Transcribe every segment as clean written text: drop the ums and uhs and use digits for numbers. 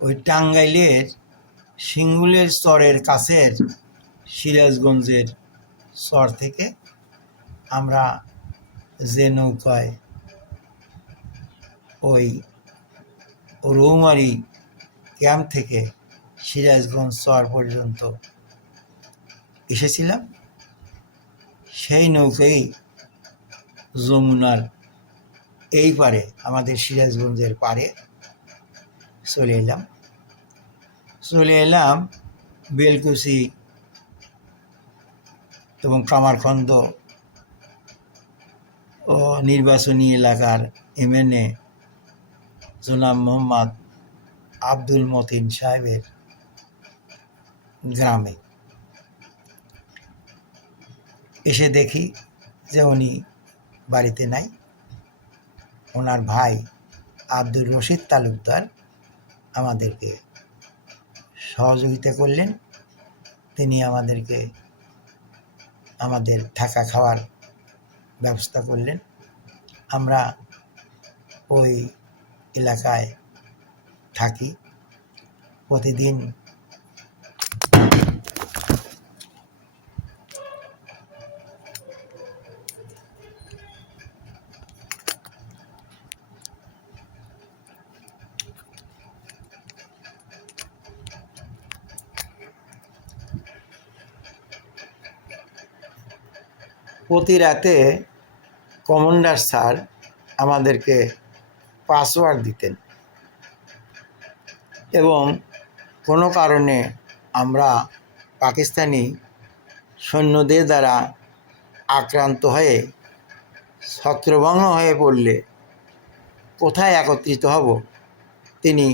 ওই টাঙ্গাইলের সিঙ্গুলের চরের কাছের সিরাজগঞ্জের চর থেকে আমরা যে নৌকায় ওই রৌমারী ক্যাম্প থেকে সিরাজগঞ্জ চর পর্যন্ত এসেছিলাম, সেই নৌকাই যমুনার এই পারে আমাদের সিরাজগঞ্জের পারে চলে এলাম বেলকুচি এবং কামারখন্দ ও নির্বাচনী এলাকার এমএনএ জনাব মোহাম্মদ আব্দুল মতিন সাহেবের গ্রামে। এসে দেখি যে উনি বাড়িতে নাই। ওনার ভাই আব্দুর রশিদ তালুকদার আমাদেরকে সহযোগিতা করলেন। তিনি আমাদেরকে আমাদের থাকা খাওয়ার ব্যবস্থা করলেন। আমরা ওই এলাকায় থাকি। প্রতিদিন প্রতি রাতে কমান্ডার স্যার আমাদেরকে পাসওয়ার্ড দিতেন এবং কোনো কারণে আমরা পাকিস্তানি সৈন্যদের দ্বারা আক্রান্ত হয়ে ছত্রভঙ্গ হয়ে পড়লে কোথায় একত্রিত হব তিনি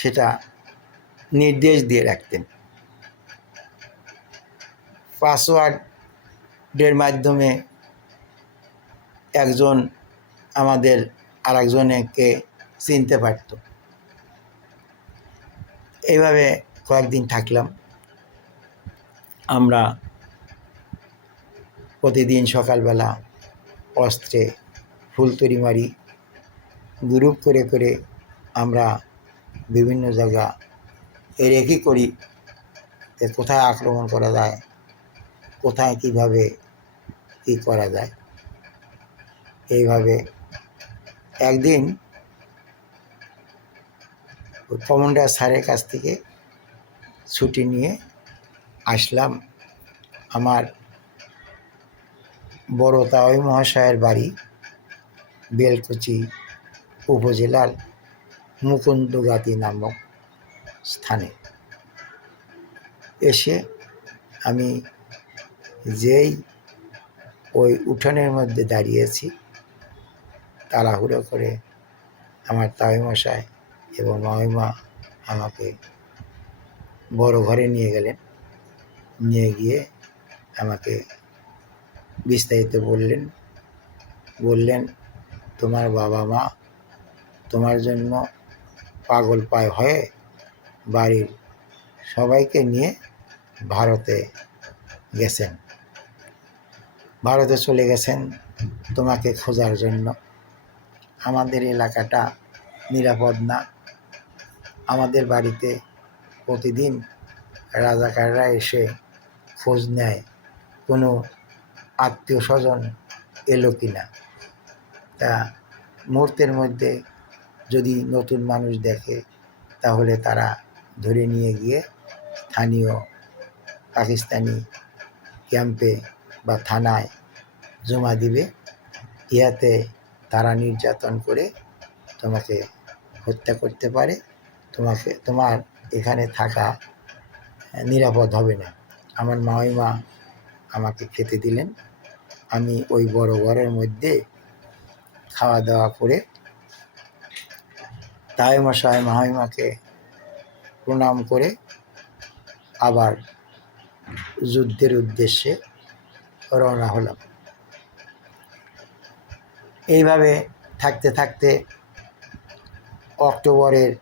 সেটা নির্দেশ দিয়ে রাখতেন। পাসওয়ার্ডের মাধ্যমে একজন আমাদের আরেকজনকে চিনতে পারত। এইভাবে কয়েকদিন থাকলাম। আমরা প্রতিদিন সকালবেলা অস্ত্রে ফুলতড়ি মারি। গ্রুপ করে করে আমরা বিভিন্ন জায়গা রেখি করি যে কোথায় আক্রমণ করা যায়, কোথায় কিভাবে কী করা যায়। এইভাবে একদিন কমান্ডার স্যারের কাছ থেকে ছুটি নিয়ে আসলাম আমার বড় তাওই মহাশয়ের বাড়ি বেলকুচি উপজেলার মুকুন্দগাতি নামক স্থানে। এসে আমি যেই ওই উঠানের মধ্যে দাঁড়িয়েছি, তাড়াহুড়ো করে আমার তাওই মশাই এবং মামিমা আমাকে বড় ঘরে নিয়ে গেলেন। নিয়ে গিয়ে আমাকে বিস্তারিত বললেন তোমার বাবা মা তোমার জন্য পাগল পায় হয়ে বাড়ির সবাইকে নিয়ে ভারতে গেছেন, ভারতে চলে গেছেন তোমাকে খোঁজার জন্য। আমাদের এলাকাটা নিরাপদ না। আমাদের বাড়িতে প্রতিদিন রাজাকাররা এসে খোঁজ নেয় কোনো আত্মীয় স্বজন এলো কি না। তা মুহূর্তের মধ্যে যদি নতুন মানুষ দেখে তাহলে তারা ধরে নিয়ে গিয়ে স্থানীয় পাকিস্তানি ক্যাম্পে বা থানায় জমা দিবে। ইহাতে তারা নির্যাতন করে তোমাকে হত্যা করতে পারে। তোমার এখানে থাকা নিরাপদ হবে না। আমার মামিমা আমাকে খেতে দিলেন। আমি ওই বড় ঘরের মধ্যে খাওয়া দাওয়া করে তাই মশাই মামিমাকে প্রণাম করে আবার যুদ্ধের উদ্দেশ্যে রওনা হলাম। এইভাবে থাকতে থাকতে অক্টোবরের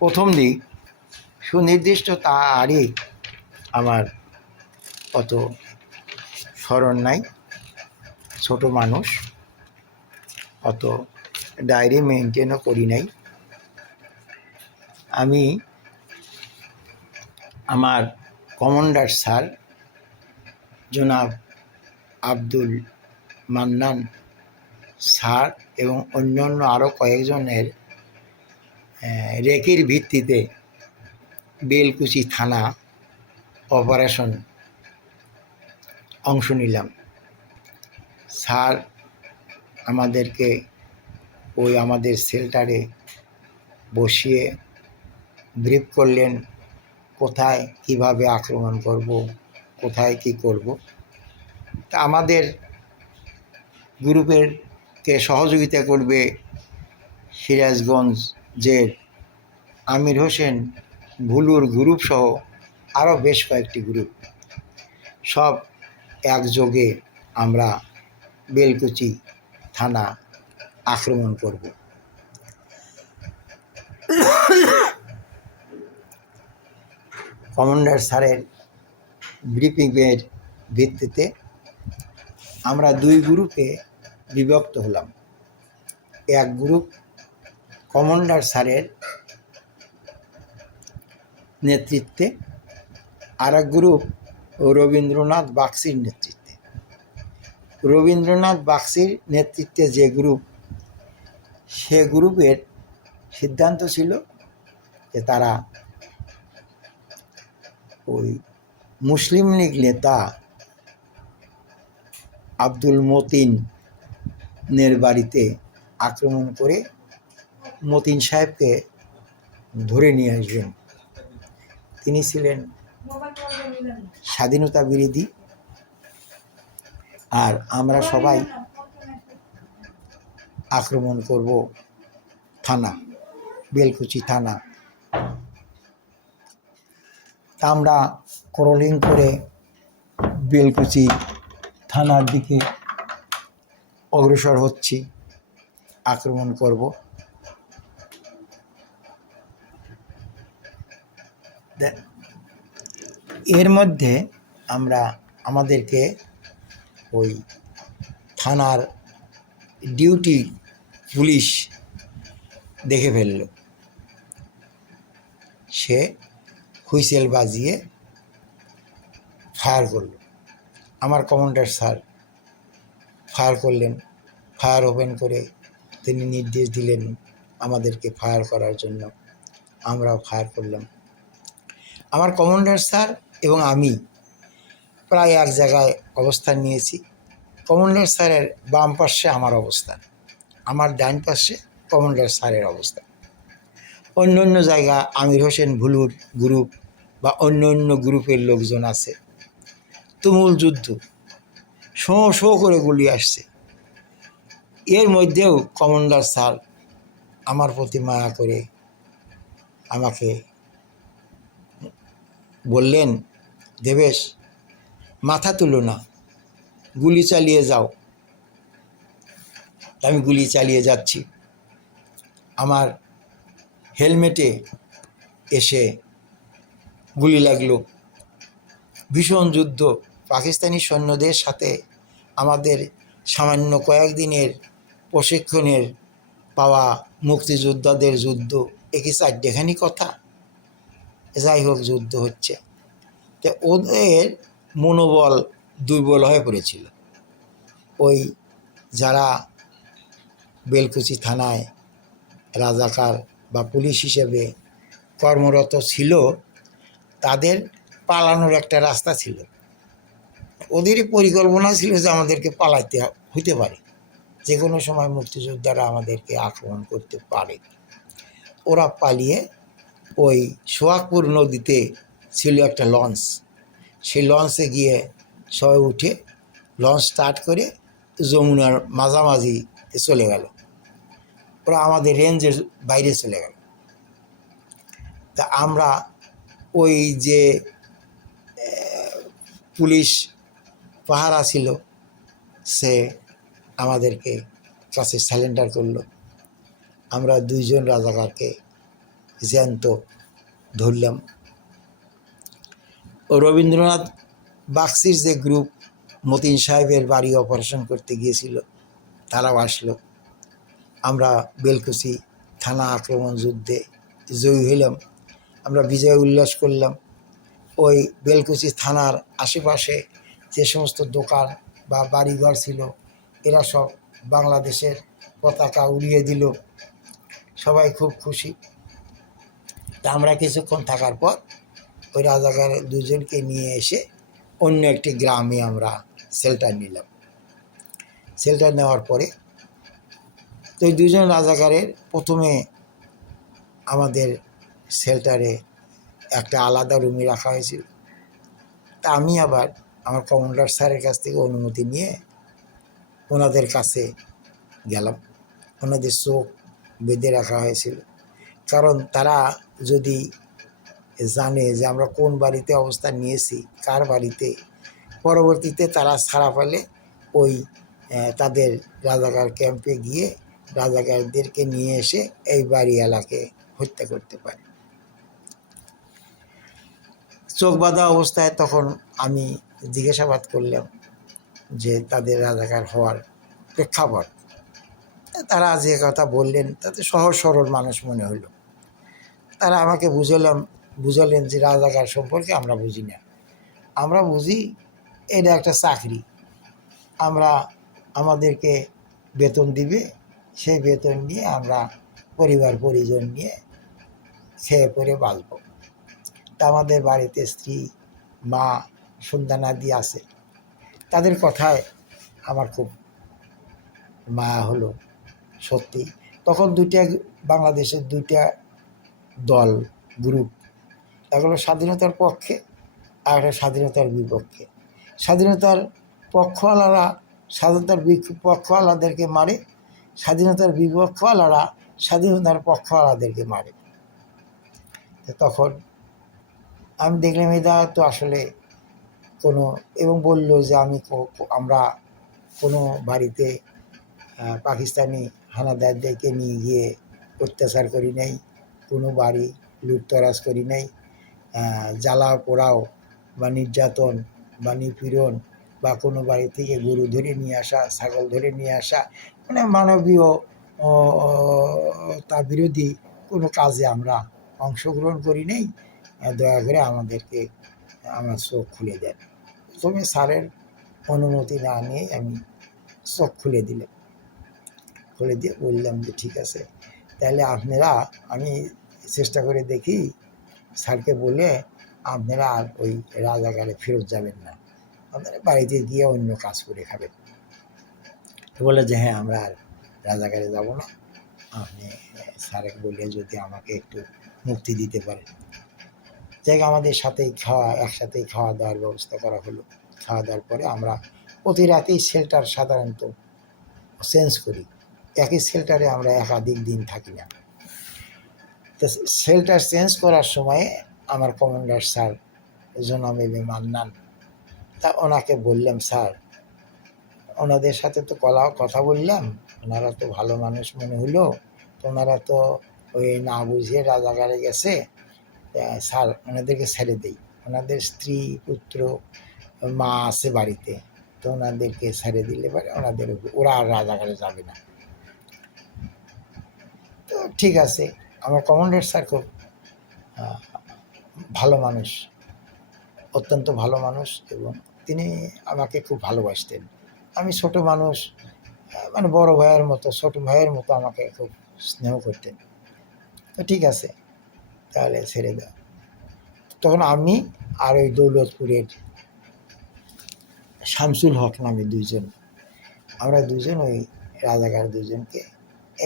প্রথম দিক সুনির্দিষ্ট তারিখ আমার অত স্মরণ নাই, ছোট মানুষ, অত ডায়েরি মেনটেনও করি নাই। আমি আমার কমান্ডার স্যার জনাব আব্দুল মান্নান স্যার এবং অন্যান্য আরও কয়েকজনের রেকির ভিত্তিতে বেলকুচি থানা অপারেশন অংশ নিলাম। স্যার আমাদেরকে ওই আমাদের সেল্টারে বসিয়ে ব্রিফ করলেন কোথায় কিভাবে আক্রমণ করব, কোথায় কি করব। তা আমাদের গ্রুপেরকে সহযোগিতা করবে সিরাজগঞ্জের আমির হোসেন ভুলুর গ্রুপ সহ আরও বেশ কয়েকটি গ্রুপ, সব একযোগে আমরা বেলকুচি থানা আক্রমণ করব। কমান্ডার স্যারের ব্রিফিংয়ের ভিত্তিতে আমরা দুই গ্রুপে বিভক্ত হলাম। এক গ্রুপ কমান্ডার স্যারের নেতৃত্বে, আর এক গ্রুপ রবীন্দ্রনাথ বাগচির নেতৃত্বে। রবীন্দ্রনাথ বাগচির নেতৃত্বে যে গ্রুপ, সে গ্রুপের সিদ্ধান্ত ছিল যে তারা ওই মুসলিম লীগ নেতা আব্দুল মতিনের বাড়িতে আক্রমণ করে মতিন সাহেবকে ধরে নিয়ে আসবেন। তিনি ছিলেন স্বাধীনতা বিরোধী, আর আমরা সবাই আক্রমণ করব থানা, বেলকুচি থানা। তা আমরা ক্রলিং করে বেলকুচি থানার দিকে অগ্রসর হচ্ছি, আক্রমণ করব। এর মধ্যে আমাদেরকে ওই থানার ডিউটি পুলিশ দেখে ফেলল। সে হুইসেল বাজিয়ে ফায়ার করল। আমার কমান্ডার স্যার ফায়ার করলেন। ফায়ার ওপেন করে তিনি নির্দেশ দিলেন আমাদেরকে ফায়ার করার জন্য। আমরাও ফায়ার করলাম। আমার কমান্ডার স্যার এবং আমি প্রায় এক জায়গায় অবস্থান নিয়েছি। কমান্ডার স্যারের বাম পাশে আমার অবস্থান, আমার ডান পাশে কমান্ডার স্যারের অবস্থান। অন্য অন্য জায়গা আমির হোসেন ভুলুর গ্রুপ বা অন্য অন্য গ্রুপের লোকজন আছে। তুমুল যুদ্ধ, শো শো করে গুলি আসছে। এর মধ্যেও কমান্ডার স্যার আমার প্রতি মায়া করে আমাকে বললেন, দেবেশ, মাথা তুলো না, গুলি চালিয়ে যাও। আমি গুলি চালিয়ে যাচ্ছি। আমার হেলমেটে এসে গুলি লাগলো। ভীষণ যুদ্ধ। পাকিস্তানি সৈন্যদের সাথে আমাদের সামান্য কয়েকদিনের প্রশিক্ষণের পাওয়া মুক্তিযোদ্ধাদের যুদ্ধ, একই চারটেখানি কথা। যাই হোক, যুদ্ধ হচ্ছে। তো ওদের মনোবল দুর্বল হয়ে পড়েছিল। ওই যারা বেলকুচি থানায় রাজাকার বা পুলিশ হিসেবে কর্মরত ছিল, তাদের পালানোর একটা রাস্তা ছিল। ওদেরই পরিকল্পনা ছিল যে আমাদেরকে পালাতে হইতে পারে, যে কোনো সময় মুক্তিযোদ্ধারা আমাদেরকে আক্রমণ করতে পারে। ওরা পালিয়ে ওই সোহাগপুর নদীতে ছিল একটা লঞ্চ, সেই লঞ্চে গিয়ে সবাই উঠে লঞ্চ স্টার্ট করে যমুনার মাঝামাঝি চলে গেল। ওরা আমাদের রেঞ্জের বাইরে চলে গেল। তা আমরা ওই যে পুলিশ পাহারা ছিল, সে আমাদেরকে কাছে সারেন্ডার করলো। আমরা দুইজন রাজাকারকে জ্যান্ত ধরলাম। ও রবীন্দ্রনাথ বাগচির যে গ্রুপ মতিন সাহেবের বাড়ি অপারেশন করতে গিয়েছিল, তারাও আসলো। আমরা বেলকুচি থানা আক্রমণ যুদ্ধে জয়ী হইলাম, আমরা বিজয় উল্লাস করলাম। ওই বেলকুচি থানার আশেপাশে যে সমস্ত দোকান বা বাড়িঘর ছিল এরা সব বাংলাদেশের পতাকা উড়িয়ে দিল, সবাই খুব খুশি। তা আমরা কিছুক্ষণ থাকার পর ওই রাজাকার দুজনকে নিয়ে এসে অন্য একটি গ্রামে আমরা শেল্টার নিলাম। শেল্টার নেওয়ার পরে তো এই দুজন রাজাকারের প্রথমে আমাদের শেল্টারে একটা আলাদা রুমে রাখা হয়েছিল। তা আমি আবার আমার কমান্ডার স্যারের কাছ থেকে অনুমতি নিয়ে ওনাদের কাছে গেলাম। ওনাদের চোখ বেঁধে রাখা হয়েছিল, কারণ তারা যদি জানে যে আমরা কোন বাড়িতে অবস্থান নিয়েছি, কার বাড়িতে, পরবর্তীতে তারা ছাড়া পেলে ওই তাদের রাজাকার ক্যাম্পে গিয়ে রাজাকারদেরকে নিয়ে এসে এই বাড়িওয়ালাকে হত্যা করতে পারে। চোখ বাঁধা অবস্থায় তখন আমি জিজ্ঞাসাবাদ করলাম যে তাদের রাজাকার হওয়ার প্রেক্ষাপট। তারা যে কথা বললেন তাতে সহজ সরল মানুষ মনে হলো। তারা আমাকে বুঝালেন যে রাজাকার সম্পর্কে আমরা বুঝি না, আমরা বুঝি এটা একটা চাকরি, আমরা আমাদেরকে বেতন দিবে, সেই বেতন নিয়ে আমরা পরিবার পরিজন নিয়ে খেয়ে পরে বাঁচব। তা আমাদের বাড়িতে স্ত্রী, মা, সন্তানাদি আছে। তাদের কথায় আমার খুব মায়া হলো। সত্যি তখন বাংলাদেশের দুইটা দল, গ্রুপ, এগুলো স্বাধীনতার পক্ষে আর একটা স্বাধীনতার বিপক্ষে। স্বাধীনতার পক্ষওয়ালারা স্বাধীনতার পক্ষওয়ালাদেরকে মারে, স্বাধীনতার বিপক্ষওয়ালারা স্বাধীনতার পক্ষওয়ালাদেরকে মারে। তখন আমি দেখলাম এটা তো আসলে কোনো, এবং বলল যে আমরা কোনো বাড়িতে পাকিস্তানি হানাদারদেরকে নিয়ে গিয়ে অত্যাচার করি নাই, কোনো বাড়ি লুটতরাজ করি নাই, জ্বালা পোড়াও বা নির্যাতন বা নিপীড়ন বা কোনো বাড়ি থেকে গরু ধরে নিয়ে আসা, ছাগল ধরে নিয়ে আসা, মানে মানবীয় তা বিরোধী কোনো কাজে আমরা অংশগ্রহণ করি নাই। দয়া করে আমাদেরকে আমার চোখ খুলে দেন। প্রথমে স্যারের অনুমতি না নিয়ে আমি চোখ খুলে দিলাম। খুলে দিয়ে বললাম যে ঠিক আছে, তাহলে আপনারা, আমি চেষ্টা করে দেখি স্যারকে বলে আপনারা আর ওই রাজাকারে ফেরত যাবেন না, আপনারা বাড়িতে গিয়ে অন্য কাজ করে খাবেন। বলে যে হ্যাঁ, আমরা আর রাজাকারে যাব না, আপনি স্যারকে বলে যদি আমাকে একটু মুক্তি দিতে পারেন। যাই আমাদের সাথেই একসাথেই খাওয়া দাওয়ার ব্যবস্থা করা হলো। খাওয়া দাওয়ার পরে আমরা প্রতি রাতেই শেল্টার সাধারণত চেঞ্জ করি, একই শেল্টারে আমরা একাধিক দিন থাকি না। তো শেল্টার চেঞ্জ করার সময়ে আমার কমান্ডার স্যার জনাব মান্নান, তা ওনাকে বললাম, স্যার ওনাদের সাথে তো কথা বললাম, ওনারা তো ভালো মানুষ মনে হলো, তো ওনারা তো ওই না বুঝিয়ে রাজাকারে গেছে, স্যার ওনাদেরকে ছেড়ে দেই, ওনাদের স্ত্রী পুত্র মা আছে বাড়িতে, তো ওনাদেরকে ছেড়ে দিলে পারে ওরা আর রাজাকারে যাবে না। তো ঠিক আছে, আমার কমান্ডার স্যার খুব ভালো মানুষ, অত্যন্ত ভালো মানুষ, এবং তিনি আমাকে খুব ভালোবাসতেন। আমি ছোট মানুষ, মানে বড় ভাইয়ের মতো, ছোট ভাইয়ের মতো আমাকে খুব স্নেহ করতেন। তো ঠিক আছে, তাহলে ছেড়ে দাও। তখন আমি আর ওই দৌলতপুরের শামসুল হক নামে দুইজন, আমরা দুজন ওই রাজাকার দুজনকে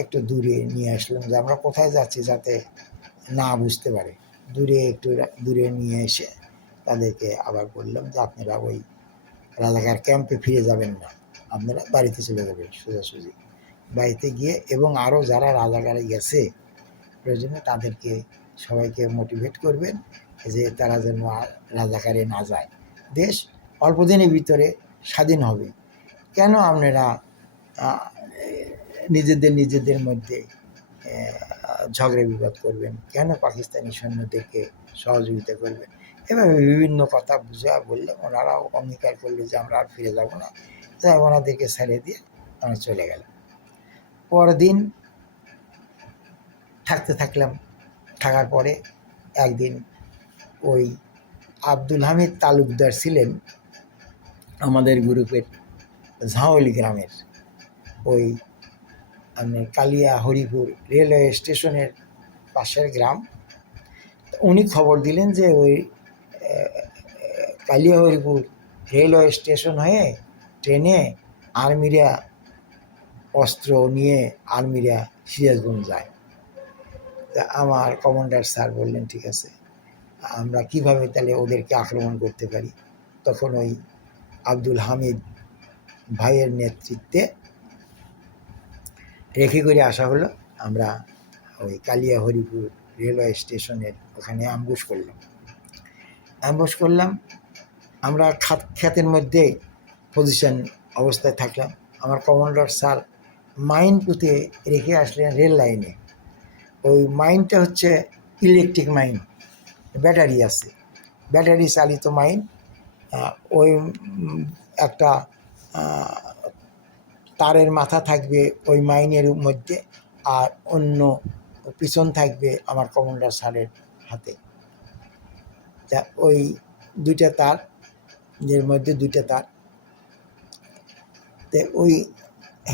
একটু দূরে নিয়ে আসলাম, যে আমরা কোথায় যাচ্ছি যাতে না বুঝতে পারে। একটু দূরে নিয়ে এসে তাদেরকে আবার বললাম যে আপনারা ওই রাজাকার ক্যাম্পে ফিরে যাবেন না, আপনারা বাড়িতে চলে যাবেন সোজাসুজি। বাড়িতে গিয়ে এবং আরও যারা রাজাকারে গেছে প্রয়োজনে তাদেরকে সবাইকে মোটিভেট করবেন যে তারা যেন রাজাকারে না যায়। দেশ অল্প দিনের ভিতরে স্বাধীন হবে, কেন আপনারা নিজেদের মধ্যে ঝগড়া বিবাদ করবেন, কেন পাকিস্তানি সৈন্যদেরকে সহযোগিতা করবেন। এভাবে বিভিন্ন কথা বুঝে বললাম, ওনারাও অঙ্গীকার করলো যে আমরা আর ফিরে যাব না। তাই ওনাদেরকে ছেড়ে দিয়ে আমরা চলে গেলাম। পরদিন থাকলাম। থাকার পরে একদিন ওই আব্দুল হামিদ তালুকদার ছিলেন আমাদের গ্রুপের ঝাউলি গ্রামের, ওই আপনার কালিয়া হরিপুর রেলওয়ে স্টেশনের পাশের গ্রাম। উনি খবর দিলেন যে ওই কালিয়া হরিপুর রেলওয়ে স্টেশন হয়ে ট্রেনে আর্মিরা অস্ত্র নিয়ে আর্মিরা সিরাজগঞ্জ যায়। তা আমার কমান্ডার স্যার বললেন, ঠিক আছে, আমরা কিভাবে তাহলে ওদেরকে আক্রমণ করতে পারি। তখন ওই আব্দুল হামিদ ভাইয়ের নেতৃত্বে রেখে করে আসা হলো। আমরা ওই কালিয়া হরিপুর রেলওয়ে স্টেশনের ওখানে অ্যাম্বুশ করলাম। আমরা ক্ষেতের মধ্যে পজিশন অবস্থায় থাকলাম। আমার কমান্ডার স্যার মাইন পুঁতে রেখে আসলেন রেল লাইনে। ওই মাইনটা হচ্ছে ইলেকট্রিক মাইন, ব্যাটারি আছে, ব্যাটারি চালিত মাইন। ওই একটা তারের মাথা থাকবে ওই মাইনের মধ্যে, আর অন্য পিছন থাকবে আমার কমান্ডার স্যারের হাতে। তা ওই দুইটা তার, এর মধ্যে দুইটা তার, তো ওই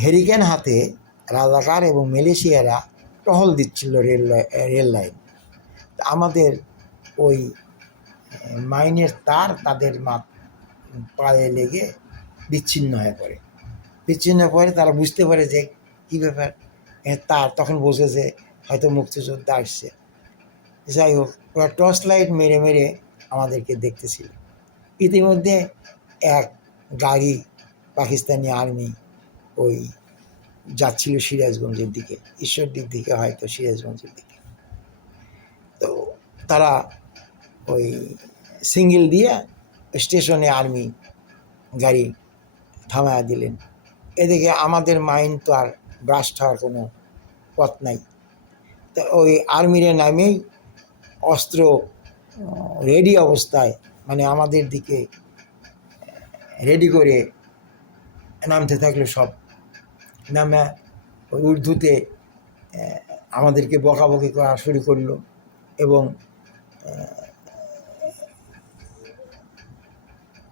হেরিকেন হাতে রাজাকার এবং মালয়েশিয়ারা টহল দিচ্ছিল রেল লাইন। আমাদের ওই মাইনের তার তাদের পায়ে লেগে বিচ্ছিন্ন হয়ে পড়ে। তারা বুঝতে পারে যে কী ব্যাপার, তার তখন বোঝে যে হয়তো মুক্তিযোদ্ধা আসছে। যাই হোক, ওরা টর্চ লাইট মেরে মেরে আমাদেরকে দেখতেছিল। ইতিমধ্যে এক গাড়ি পাকিস্তানি আর্মি ওই যাচ্ছিল সিরাজগঞ্জের দিকে, ঈশ্বরদীর দিকে, হয়তো সিরাজগঞ্জের দিকে। তো তারা ওই সিঙ্গেল দিয়ে স্টেশনে আর্মি গাড়ি থামায়া দিলেন। এদিকে আমাদের মাইন্ড তো আর ব্রাস্ট হওয়ার কোনো পথ নাই। তো ওই আর্মিরা নামেই অস্ত্র রেডি অবস্থায়, মানে আমাদের দিকে রেডি করে নামতে থাকলো। সব নামে ওই উর্দুতে আমাদেরকে বকাবকি করা শুরু করলো। এবং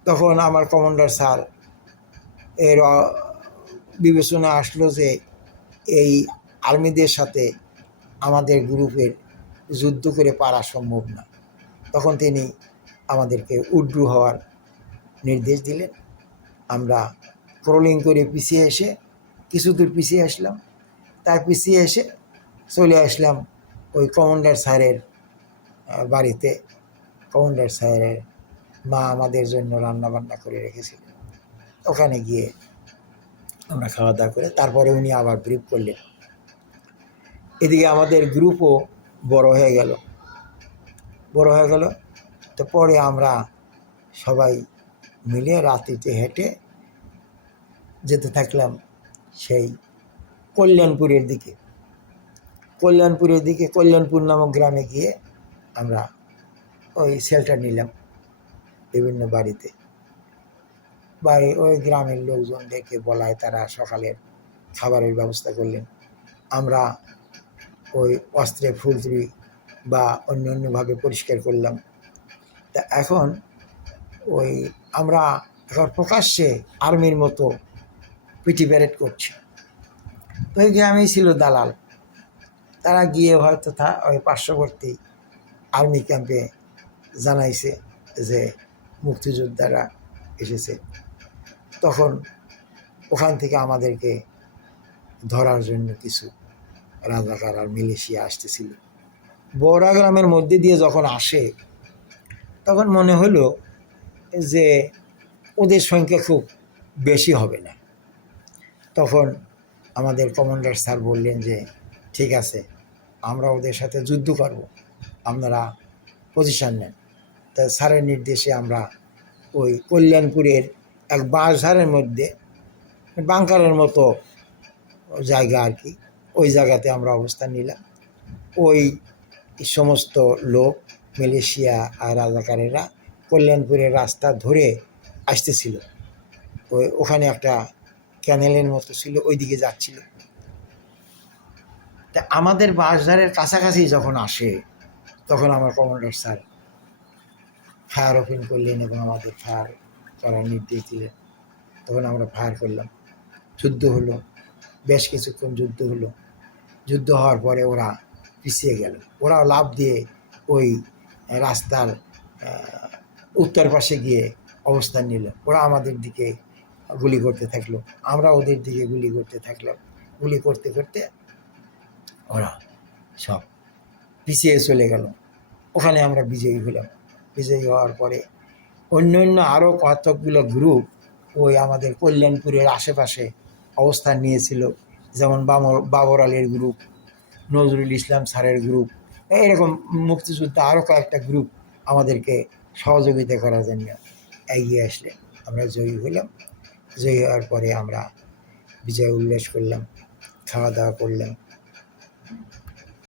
তখন আমার কমান্ডার স্যার এর বিবেচনা আসলো যে এই আর্মিদের সাথে আমাদের গ্রুপের যুদ্ধ করে পারা সম্ভব না। তখন তিনি আমাদেরকে উড্রু হওয়ার নির্দেশ দিলেন। আমরা ক্রলিং করে কিছু দূর পিছিয়ে আসলাম। তার পিছিয়ে এসে চলে আসলাম ওই কমান্ডার স্যারের বাড়িতে। কমান্ডার স্যারের মা আমাদের জন্য রান্নাবান্না করে রেখেছিলেন। ওখানে গিয়ে আমরা খাওয়া দাওয়া করে তারপরে উনি আবার ব্রিফ করলেন। এদিকে আমাদের গ্রুপও বড় হয়ে গেল। তো পরে আমরা সবাই মিলে রাত্রিতে হেঁটে যেতে থাকলাম সেই কল্যাণপুরের দিকে। কল্যাণপুর নামক গ্রামে গিয়ে আমরা ওই শেল্টার নিলাম বিভিন্ন বাড়িতে। ওই গ্রামের লোকজনদেরকে বলায় তারা সকালের খাবারের ব্যবস্থা করলেন। আমরা ওই অস্ত্রে ফুলতুড়ি বা অন্যান্যভাবে পরিষ্কার করলাম। তা এখন আমরা প্রকাশ্যে আর্মির মতো পিটি প্যারেড করছি। তো ওই গ্রামেই ছিল দালাল। তারা গিয়ে হয়তো ওই পার্শ্ববর্তী আর্মি ক্যাম্পে জানাইছে যে মুক্তিযোদ্ধারা এসেছে। তখন ওখান থেকে আমাদেরকে ধরার জন্য কিছু রাজাকার আর মালয়েশিয়া আসতেছিল। বড়া গ্রামের মধ্যে দিয়ে যখন আসে তখন মনে হলো যে ওদের সংখ্যা খুব বেশি হবে না। তখন আমাদের কমান্ডার স্যার বললেন যে ঠিক আছে, আমরা ওদের সাথে যুদ্ধ করব, আপনারা পজিশন নেন। তা স্যারের নির্দেশে আমরা ওই কল্যাণপুরের এক বাঁশঝাড়ের মধ্যে, বাংকারের মতো জায়গা আর কি, ওই জায়গাতে আমরা অবস্থান নিলাম। ওই সমস্ত লোক মালয়েশিয়া আর রাজাকারেরা কল্যাণপুরের রাস্তা ধরে আসতেছিল। ওখানে একটা ক্যানেলের মতো ছিল, ওই দিকে যাচ্ছিল। তা আমাদের বাঁশঝাড়ের কাছাকাছি যখন আসে তখন আমার কমান্ডার স্যার ফায়ার ওপেন করলেন এবং আমাদের ফায়ার করার নির্দেশ দিলেন। তখন আমরা ফায়ার করলাম, যুদ্ধ হলো, বেশ কিছুক্ষণ যুদ্ধ হলো। যুদ্ধ হওয়ার পরে ওরা পিছিয়ে গেল। ওরা লাফ দিয়ে ওই রাস্তার উত্তর পাশে গিয়ে অবস্থান নিল। ওরা আমাদের দিকে গুলি করতে থাকলো, আমরা ওদের দিকে গুলি করতে থাকলাম। গুলি করতে করতে ওরা সব পিছিয়ে চলে গেল। ওখানে আমরা বিজয়ী হলাম। বিজয়ী হওয়ার পরে অন্য অন্য আরও কতকগুলো গ্রুপ ওই আমাদের কল্যাণপুরের আশেপাশে অবস্থান নিয়েছিল, যেমন বাবর আলীর গ্রুপ, নজরুল ইসলাম স্যারের গ্রুপ, এরকম মুক্তিযুদ্ধে আরও কয়েকটা গ্রুপ আমাদেরকে সহযোগিতা করার জন্য এগিয়ে আসলে আমরা জয়ী হলাম। জয়ী হওয়ার পরে আমরা বিজয় উল্লাস করলাম, খাওয়া দাওয়া করলাম।